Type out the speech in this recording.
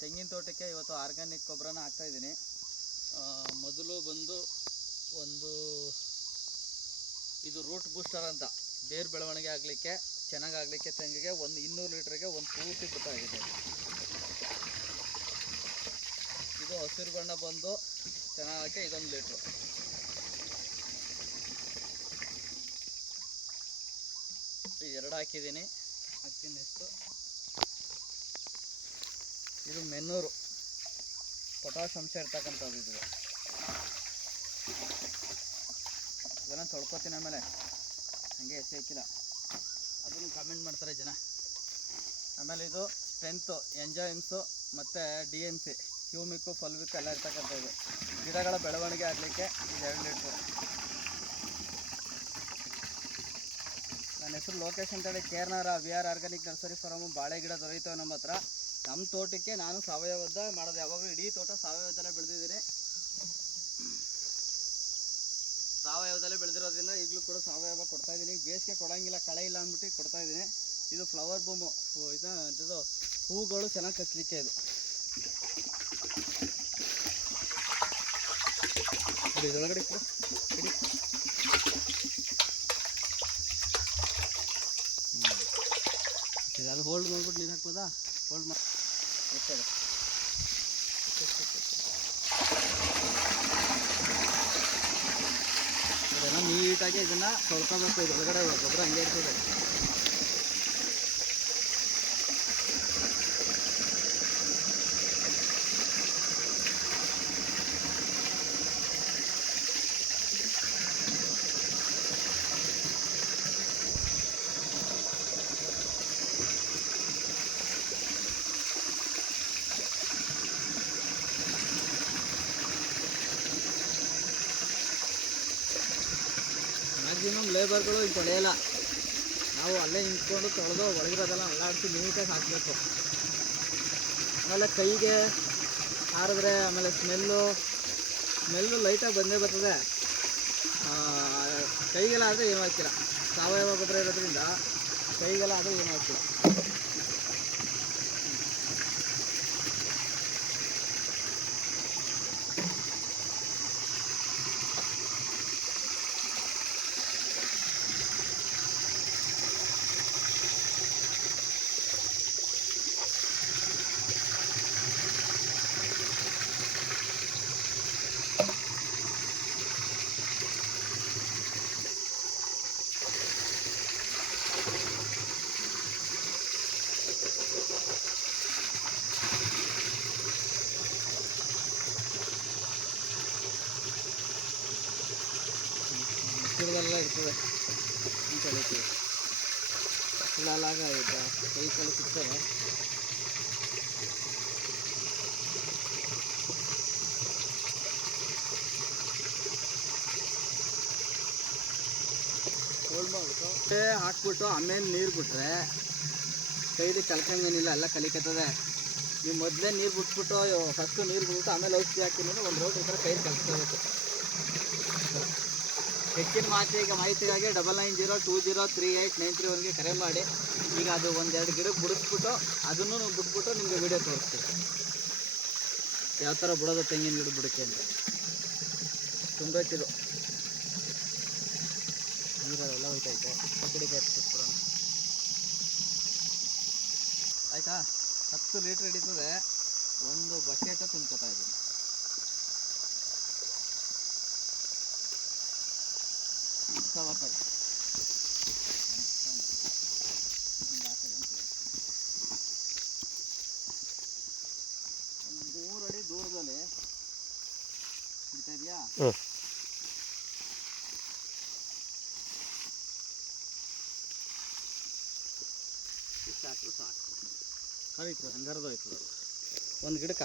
ತೆಂಗಿನ ತೋಟಕ್ಕೆ ಇವತ್ತು ಆರ್ಗ್ಯಾನಿಕ್ ಗೊಬ್ಬರನ ಹಾಕ್ತಾಯಿದ್ದೀನಿ. ಮೊದಲು ಬಂದು ಇದು ರೂಟ್ ಬೂಸ್ಟರ್ ಅಂತ ಬೇರು ಬೆಳವಣಿಗೆ ಆಗಲಿಕ್ಕೆ ಚೆನ್ನಾಗಾಗಲಿಕ್ಕೆ ತೆಂಗಿಗೆ 200 ಲೀಟ್ರಿಗೆ ಒಂದು ಪೂರ್ತಿ ಗೊತ್ತಾಗಿದೆ. ಇದು ಹಸಿರು ಬಣ್ಣ ಬಂದು ಚೆನ್ನಾಗಕ್ಕೆ ಇದೊಂದು ಲೀಟ್ರು. ಎರಡು ಹಾಕಿದ್ದೀನಿ. ಹಾಕ್ತೀನಿ. ನೆಕ್ಸ್ಟು ಇದು ಮೆನ್ನೂರು ಪೊಟಾಷ್ ಅಂಶ ಇರ್ತಕ್ಕಂಥದ್ದು. ಇದೆಲ್ಲ ತೊಳ್ಕೊತೀನಿ. ಆಮೇಲೆ ಹಾಗೆ ಎಸೆ ಹಾಕಿಲ್ಲ, ಅದನ್ನು ಕಮೆಂಟ್ ಮಾಡ್ತಾರೆ ಜನ. ಆಮೇಲೆ ಇದು ಸ್ಟ್ರೆಂತು, ಎಂಜೈಮ್ಸು ಮತ್ತು DMC, ಹ್ಯೂಮಿಕ್ಕು, ಫಲ್ವಿಕ್ಕು ಎಲ್ಲ ಇರ್ತಕ್ಕಂಥದ್ದು. ಗಿಡಗಳ ಬೆಳವಣಿಗೆ ಆಗಲಿಕ್ಕೆ ಇದು 2 ಲೀಟ್ರು. ನನ್ನ ಹೆಸರು ಲೋಕೇಶ್ ಅಂತೇಳಿ, ಕೇರ್ನಾರ VR ಆರ್ಗ್ಯಾನಿಕ್ ನರ್ಸರಿ ಫಾರಮು. ಬಾಳೆ ಗಿಡ ದೊರೆಯುತ್ತವೆ ನಮ್ಮ ಹತ್ರ. ನಮ್ಮ ತೋಟಕ್ಕೆ ನಾನು ಸಾವಯವದ ಮಾಡೋದು, ಯಾವಾಗಲೂ ಇಡೀ ತೋಟ ಸಾವಯವದಲ್ಲೇ ಬೆಳೆದಿದ್ದೀನಿ. ಸಾವಯವದಲ್ಲೇ ಬೆಳೆದಿರೋದ್ರಿಂದ ಈಗಲೂ ಕೂಡ ಸಾವಯವ ಕೊಡ್ತಾಯಿದ್ದೀನಿ. ಬೇಸಿಗೆ ಕೊಡೋಂಗಿಲ್ಲ, ಕಳೆ ಇಲ್ಲ ಅಂದ್ಬಿಟ್ಟು ಕೊಡ್ತಾಯಿದ್ದೀನಿ. ಇದು ಫ್ಲವರ್ ಬೂಮು, ಇದು ಹೂಗಳು ಚೆನ್ನಾಗಿ ಕಚ್ಚಲಿಕ್ಕೆ. ಇದು ಇದರೊಳಗಡೆ ಇಡಿ. ಅದು ಹೋಲ್ಡ್ ಮಾಡ್ಬಿಟ್ಟು ನೀರು ಹಾಕ್ಬೋದಾ? ಹೋಲ್ಡ್ ಮಾಡಿ ಇದನ್ನು ನೀಟಾಗಿ ಇದನ್ನು ತೊಳ್ಕೊಬೇಕು. ಇದರೊಳಗಡೆ ಗೊಬ್ಬರ ಹಂಗೆ ಇರ್ತದೆ. ಮ್ಯಾಕ್ಸಿಮಮ್ ಲೇಬರ್ಗಳು ಇಲ್ಲಿ ತೊಳೆಯಲ್ಲ. ನಾವು ಅಲ್ಲೇ ನಿಂತ್ಕೊಂಡು ತೊಳೆದು ಒಳಗಿರೋದೆಲ್ಲ ಅಲ್ಲಾಡಿಸಿ ನೀಟಾಗಿ ಹಾಕಬೇಕು. ಆಮೇಲೆ ಕೈಗೆ ಹಾರಿದ್ರೆ ಆಮೇಲೆ ಸ್ಮೆಲ್ಲು ಲೈಟಾಗಿ ಬಂದೇ ಬರ್ತದೆ. ಕೈಗೆಲ್ಲ ಆದರೆ ಏನೂ ಹಾಕಿಲ್ಲ. ಸಾವಯವ ಗೊಬ್ಬರ ಇರೋದ್ರಿಂದ ಕೈಗೆಲ್ಲ ಆದರೆ ಏನೂ ಹಾಕಿಲ್ಲ. ಇರ್ತದೆ ಅಂತ ಹೇಳ್ತೀವಿ. ಇಲ್ಲಾಗ ಕೈ ಕಾಲು ಸಿಗ್ತದೆ. ಹೋಲ್ಡ್ ಮಾಡ್ಬಿಟ್ಟು ಹಾಕ್ಬಿಟ್ಟು ಆಮೇಲೆ ನೀರು ಬಿಟ್ರೆ ಕೈಲಿ ಕಲ್ಕಂಗೇನಿಲ್ಲ, ಎಲ್ಲ ಕಲಿಕತ್ತದೆ. ನೀವು ಮೊದಲೇ ನೀರು ಬಿಟ್ಬಿಟ್ಟು ಫಸ್ಟು ನೀರು ಬಿಟ್ಬಿಟ್ಟು ಆಮೇಲೆ ಔಷಧಿ ಹಾಕಿದ್ರೆ ಒಂದು ರೋಡ್ ಈ ಥರ ಕೈಲಿ ಕಲಿಸ್ಕೋಬೇಕು. ಹೆಚ್ಚಿನ ಮಾಹಿತಿಗಾಗಿ 9902038931ಗೆ ಕರೆ ಮಾಡಿ. ಈಗ ಅದು 1-2 ಗಿಡಕ್ಕೆ ಬಿಡಿಸ್ಬಿಟ್ಟು ಅದನ್ನು ಬಿಟ್ಬಿಟ್ಟು ನಿಮಗೆ ವಿಡಿಯೋ ತೋರಿಸ್ತೀವಿ ಯಾವ ಥರ ಬಿಡೋದು ತೆಂಗಿನ ಗಿಡ ಬಿಡಕ್ಕೆ ಅಂತ. ತುಂಬೈತಿರು ನೀರೆಲ್ಲ ಹೋಯ್ತೈತೆ. ಕಡೆಗೆ ಎತ್ತಿಸ್ಬಿಡೋಣ ಆಯಿತಾ. 10 ಲೀಟ್ರ್ ಹಿಡಿತದೆ. ಒಂದು ಬಕೆಟ ತುಂಬ್ಕೊತಾ ಇದ್ದೀನಿ. ಒಂದು 3 ಅಡಿ ದೂರದಲ್ಲಿ ಹಿಡಿತಾ ಇದೆಯಾ? ಇಷ್ಟು ಹಾಕಿದ್ರು ಸಾಕು. ಹರಿತು ಹಂಗಾರದು ಆಯ್ತದ ಒಂದು ಗಿಡಕ್ಕೆ.